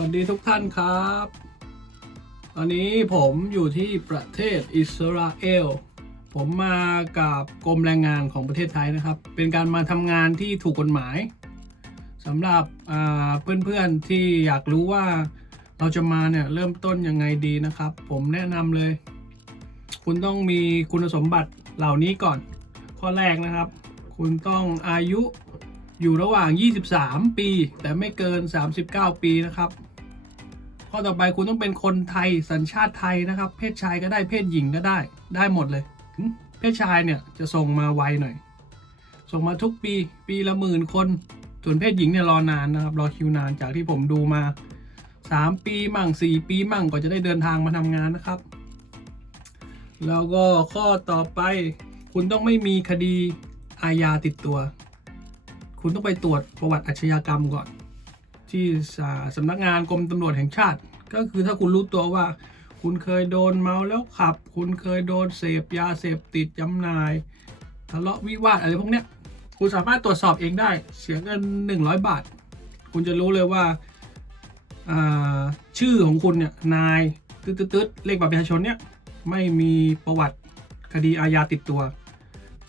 วัสดีทุกท่านครับ ตอนนี้ผมอยู่ที่ประเทศอิสราเอล ผมมากับกรมแรงงานของประเทศไทยนะครับ เป็นการมาทำงานที่ถูกกฎหมายสำหรับเพื่อนๆที่อยากรู้ว่าเราจะมาเนี่ยเริ่มต้นยังไงดีนะครับ ผมแนะนำเลย คุณต้องมีคุณสมบัติเหล่านี้ก่อน ข้อแรกนะครับ คุณต้องอายุอยู่ระหว่าง 23 ปี แต่ไม่เกิน 39 ปีนะครับ ข้อต่อไปคุณต้องเป็นคนไทยสัญชาติไทยนะครับ เพศชายก็ได้เพศหญิงก็ได้ ได้หมดเลย เพศชายเนี่ยจะส่งมาไวหน่อย ส่งมาทุกปีปีละหมื่นคน ส่วนเพศหญิงเนี่ยรอนานนะครับ รอคิวนานจากที่ผมดูมา 3 ปีมั่ง 4 ปีมั่งก็จะได้เดินทางมาทำงานนะครับ แล้วก็ข้อต่อไป คุณต้องไม่มีคดีอาญาติดตัว คุณต้องไปตรวจประวัติอาชญากรรมก่อน ที่สำนักงานกรมตำรวจแห่งชาติ ก็คือถ้าคุณรู้ตัวว่า คุณเคยโดนเมาแล้วขับ คุณเคยโดนเสพยาเสพติดจำหน่ายทะเลาะวิวาทอะไรพวกเนี้ยคุณสามารถตรวจสอบเองได้เสียเงิน100 บาท คุณจะรู้เลยว่าชื่อของคุณเนี่ยนายตืดๆๆเลขบัตรประชาชนเนี่ยไม่มีประวัติคดีอาญาติดตัว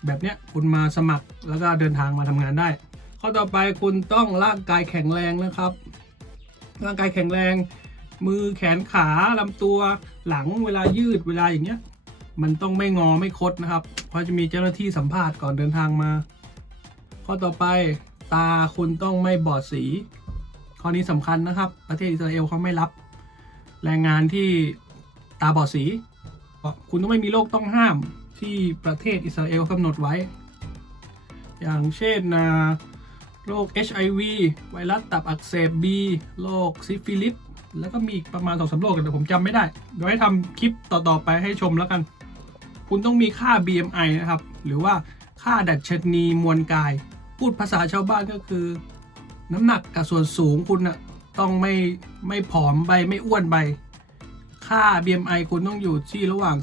แบบเนี้ยคุณมาสมัครแล้วก็เดินทางมาทำงานได้ ข้อต่อไปคุณต้องร่างกายแข็งแรงนะครับ ร่างกายแข็งแรง มือแขนขาลำตัวหลังเวลายืดเวลาอย่างเงี้ย มันต้องไม่งอไม่คดนะครับ เพราะจะมีเจ้าหน้าที่สัมภาษณ์ก่อนเดินทางมา ข้อต่อไปตาคุณต้องไม่บอดสี ข้อนี้สำคัญนะครับ ประเทศอิสราเอลเขาไม่รับแรงงานที่ตาบอดสี คุณต้องไม่มีโรคต้องห้ามที่ประเทศอิสราเอลกำหนดไว้ อย่างเช่น โรค HIV ไวรัสตับอักเสบ B โรคซิฟิลิสแล้วก็มีอีกประมาณสองสามโรคแต่ผมจำไม่ได้ เดี๋ยวให้ทำคลิปต่อๆไปให้ชมแล้วกัน คุณต้องมีค่า BMI นะครับ หรือว่าค่าดัชนีมวลกาย พูดภาษาชาวบ้านก็คือ น้ำหนักกับส่วนสูงคุณนะต้องไม่ไม่ผอมไปไม่อ้วนไป ค่า BMI คุณต้องอยู่ที่ระหว่าง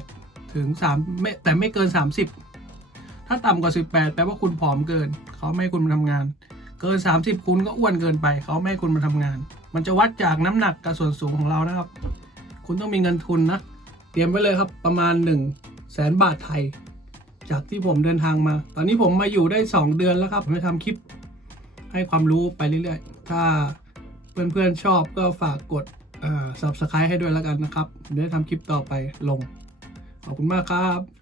18 ถึง3ไม่แต่ไม่เกิน 30 ถ้าต่ำกว่า 18 แปลว่าคุณผอมเกิน เขาไม่ให้คุณมาทำงาน เกิน 30 คุณก็อ้วนเกินไป เขาไม่ให้คุณมาทำงาน มันจะวัดจากน้ำหนักกับส่วนสูงของเรานะครับ คุณต้องมีเงินทุนนะ เตรียมไว้เลยครับประมาณ 1 0 0 0 0แสนบาทไทย จากที่ผมเดินทางมา ตอนนี้ผมมาอยู่ได้ 2 เดือนแล้วครับ ผมจะทำคลิปให้ความรู้ไปเรื่อยๆ ถ้าเพื่อนๆชอบก็ฝากกด subscribe ให้ด้วยแล้วกันนะครับ เดี๋ยวทำคลิปต่อไปลง ขอบคุณมากครับ